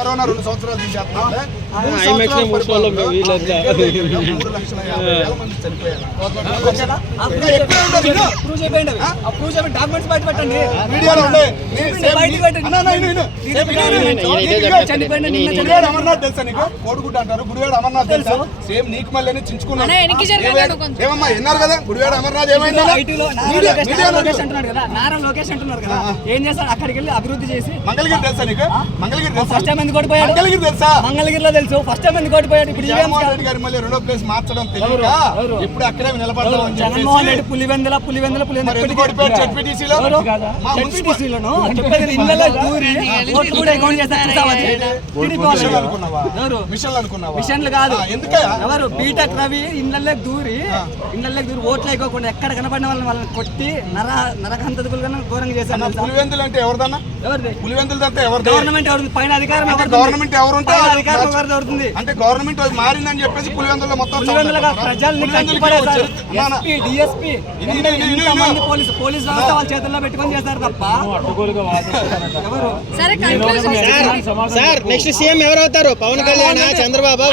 Corona 2 సంవత్సరాలు తీసేస్తున్నాం. 3 లక్షల 50,000 మంది చనిపోయారు. అమర్నాథ్ తెలుసా నీకు? కోడిగుడ్డ అంటారు. గుడివాడ అమర్నాథ్ తెలుసా? సేమ్ నీకు మళ్ళీ చించుకున్నాను. ఏమమ్మా విన్నారు కదా? గుడివాడ అమర్నాథ్ ఏమైంది? ఏం చేస్తాడు? అక్కడికి వెళ్ళి అభివృద్ధి చేసి మంగళగిరి తెలుసా నీకు? మంగళగిరి ఫస్ట్ టైం ఎందుకు ఓడిపోయాడు? మంగళగిరి తెలుసా? మంగళగిరిలో తెలుసు. ఫస్ట్ టైం ఎందుకు ఓడిపోయాడు? ఇప్పుడు జగన్మోహన్ రెడ్డి గారు మళ్ళీ రెండో ప్లేస్ మార్చడం తెలియక ఇప్పుడు అక్కడే నిలబడతాం. జగన్మోహన్ రెడ్డి పులివెందుల మిషన్లు కాదు. ఎవరు బీటెక్ రవి ఇళ్ళకి దూరి ఓట్లు అయిపోకుండా ఎక్కడ కనపడిన వాళ్ళని కొట్టి నరకంతకులు కన్నా ఘోరంగా చేశారు. పులివెందులు అంటే ఎవరిదన్నా? ఎవరిది పులివెందులు అంటే ఎవరు? గవర్నమెంట్ ఎవరు? పైన అధికారం గవర్నమెంట్ ఎవరుంటే అధికారం ఎవరు దొరుకుతుంది అంటే గవర్నమెంట్ మారిందని చెప్పేసి పులివెందుల మొత్తం పోలీస్ వ్యవస్థ వాళ్ళ చేతుల్లో పెట్టుకొని చేస్తారు తప్ప సార్ నెక్స్ట్ సీఎం ఎవరు అవుతారు? పవన్ కళ్యాణ్, చంద్రబాబు?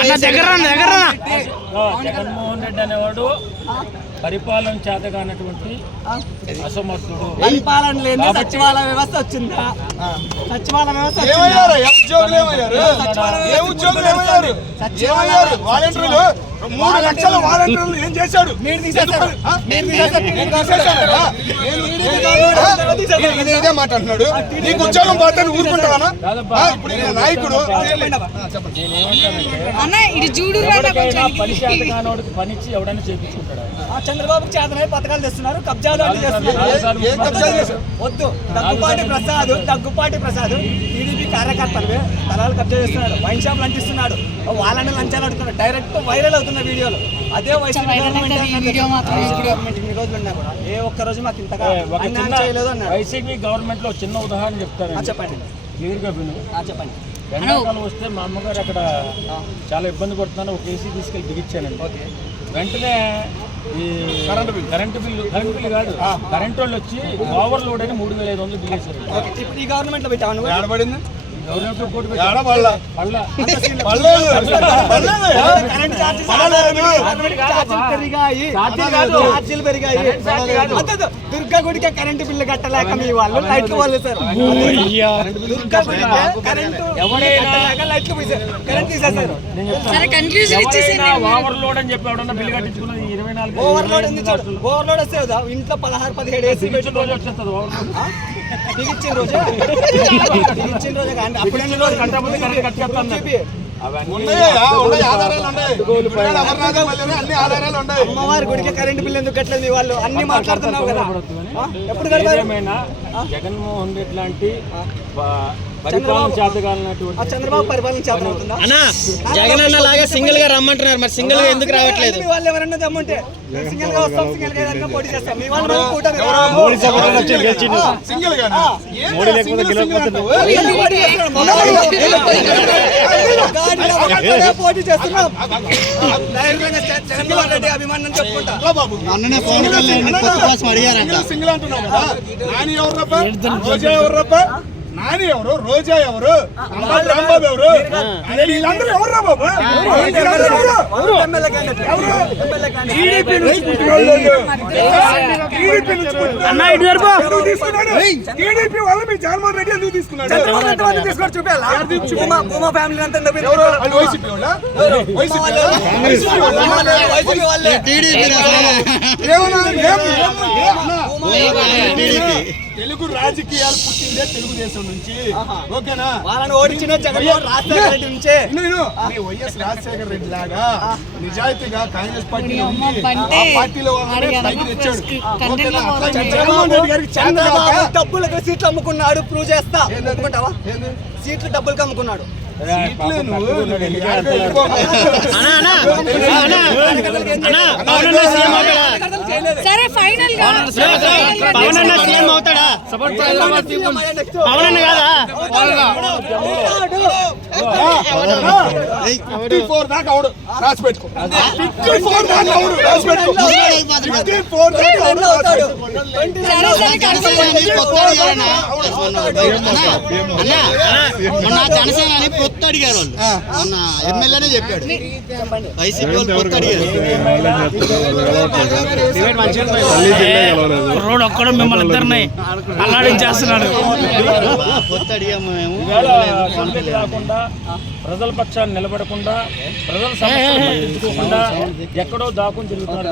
జగన్మోహన్ రెడ్డి అనేవాడు పరిపాలన చేతగానటువంటి అసమర్థుడు. పరిపాలన లేదు. సచివాలయ వ్యవస్థ వచ్చిందా? సచివాలయ వ్యవస్థ వాలంటీర్లు 3 లక్షల వాలంటీర్లు ఏం చేశాడు? ఇదే మాట అంటున్నాడు. నీకు ఉద్యోగం పోతే ఊరుకుంటావా? ఇప్పుడు నాయకుడు పనిచ్చి ఎవడైనా చేయించుకుంటాడు. చంద్రబాబు చేతనే పథకాలు తెస్తున్నారు. కబ్జాలు వద్దు. దగ్గుపాటి ప్రసాద్ టీడీపీ కార్యకర్తలు స్థలాలు కబ్జా చేస్తున్నాడు. వైన్ షాపులు అంటిస్తున్నాడు. వాళ్ళని లంచాలు అడుగుతున్నాడు. డైరెక్ట్ వైరల్ అవుతున్న వీడియోలు. అదే వైసీపీ గవర్నమెంట్ ఇన్ని రోజులు ఉన్నా కూడా ఏ ఒక్క రోజు మాకు ఇంతగా అన్యాయం చేయలేదు అన్నారు. వైసీపీ గవర్నమెంట్ లో చిన్న ఉదాహరణ చెప్తాను. చెప్పండి. చెప్పండి. ఎండాకాలం వస్తే మా అమ్మగారు అక్కడ చాలా ఇబ్బంది పడుతున్నాను. ఒక ఏసీ తీసుకెళ్ళి బిగించానండి. వెంటనే ఈ కరెంటు బిల్లు కాదు, కరెంట్ వాళ్ళు వచ్చి ఓవర్ లోడ్ అని 3,500 బిల్లేశారు. ఈ గవర్నమెంట్ లో పెట్టాను. దుర్గా గుడికే కరెంటు బిల్లు కట్టలేక మీ వాళ్ళు లైట్లు వాళ్ళు సార్. దుర్గా గుడికే కరెంటు లైట్లు కరెంట్ తీసేసారు. ఓవర్లోడ్ అని చెప్పి ఎవడన్నా బిల్లు కట్టించుకున్నది 24 ఓవర్లోడ్ వస్తే ఇంట్లో 16-17 ఏసీ పెట్టి రోజు వచ్చేస్తుంది. బిగించిన రోజు అమ్మవారి గుడికి కరెంట్ బిల్ ఎందుకు కట్టలేదు మీ వాళ్ళు? అన్ని మాట్లాడుతున్నావు కదా. ఎప్పుడు జగన్మోహన్ రెడ్డి లాంటి చంద్రబాబు పరిపాలన చేతనవుతుందా? జగన్ అన్న లాగా సింగిల్ గా రమ్మంటున్నారు. మరి సింగిల్ గా ఎందుకు రావట్లేదు? మీ వాళ్ళు ఎవరన్నా దమ్ముంటే సింగిల్ గా వస్తాం, సింగిల్ గా ఏదన్నా పోటీ చేస్తాం. మీ వాళ్ళు పోటీ చేస్తున్నాం. జగన్మోహన్ రెడ్డి అభిమానం చెప్పుకుంటా. సింగిల్ అంటున్నావు కదా. నాని ఎవరు? నాని ఎవరు? రోజా ఎవరు? రాంబాబు ఎవరు? వీళ్ళందరూ ఎవరు బాబు? టీడీపీ వాళ్ళు మీ జగన్మోహన్ రెడ్డి ఎందుకు తీసుకున్నాడు? చూపా ఫ్యామిలీ అంతా తెలుగు రాజకీయాలు పుట్టిందే తెలుగుదేశం నుంచి. ఓకేనా? వాళ్ళని ఓడించిన రాజశేఖర రెడ్డి నుంచే. వైఎస్ రాజశేఖర రెడ్డి లాగా నిజాయితీగా కాంగ్రెస్ పార్టీ పార్టీలో తెచ్చాడు. జగన్మోహన్ రెడ్డి గారికి డబ్బులకు సీట్లు అమ్ముకున్నాడు. ప్రూవ్ చేస్తా. సీట్లు డబ్బులకు అమ్ముకున్నాడు. సరే ఫైనల్ గా పవన్ అన్న సీఎం అవుతాడా? పవన్ అన్న కాదా? 54 దాకా రాసి పెట్టుకో 54 దాకా ఎవరు రాసి పెట్టుకో 54 దాకా ఎవరు రాసి పెట్టుకో. మొన్న జనసేన అని పొత్తు అడిగారు వాళ్ళు, మొన్న ఎమ్మెల్యేనే చెప్పాడు, వైసీపీ వాళ్ళు పొత్తు అడిగారు. రోడ్ ఒక్కడు మిమ్మల్ని ఇద్దరిని అల్లాడించేస్తున్నాడు. పొత్తు అడిగాము మేము. ఇవాళ అసెంబ్లీకి రాకుండా, ప్రజల పక్షాన్ని నిలబడకుండా, ప్రజల సమస్యలు పట్టించుకోకుండా ఎక్కడో దాక్కుని తిరుగుతున్నారు.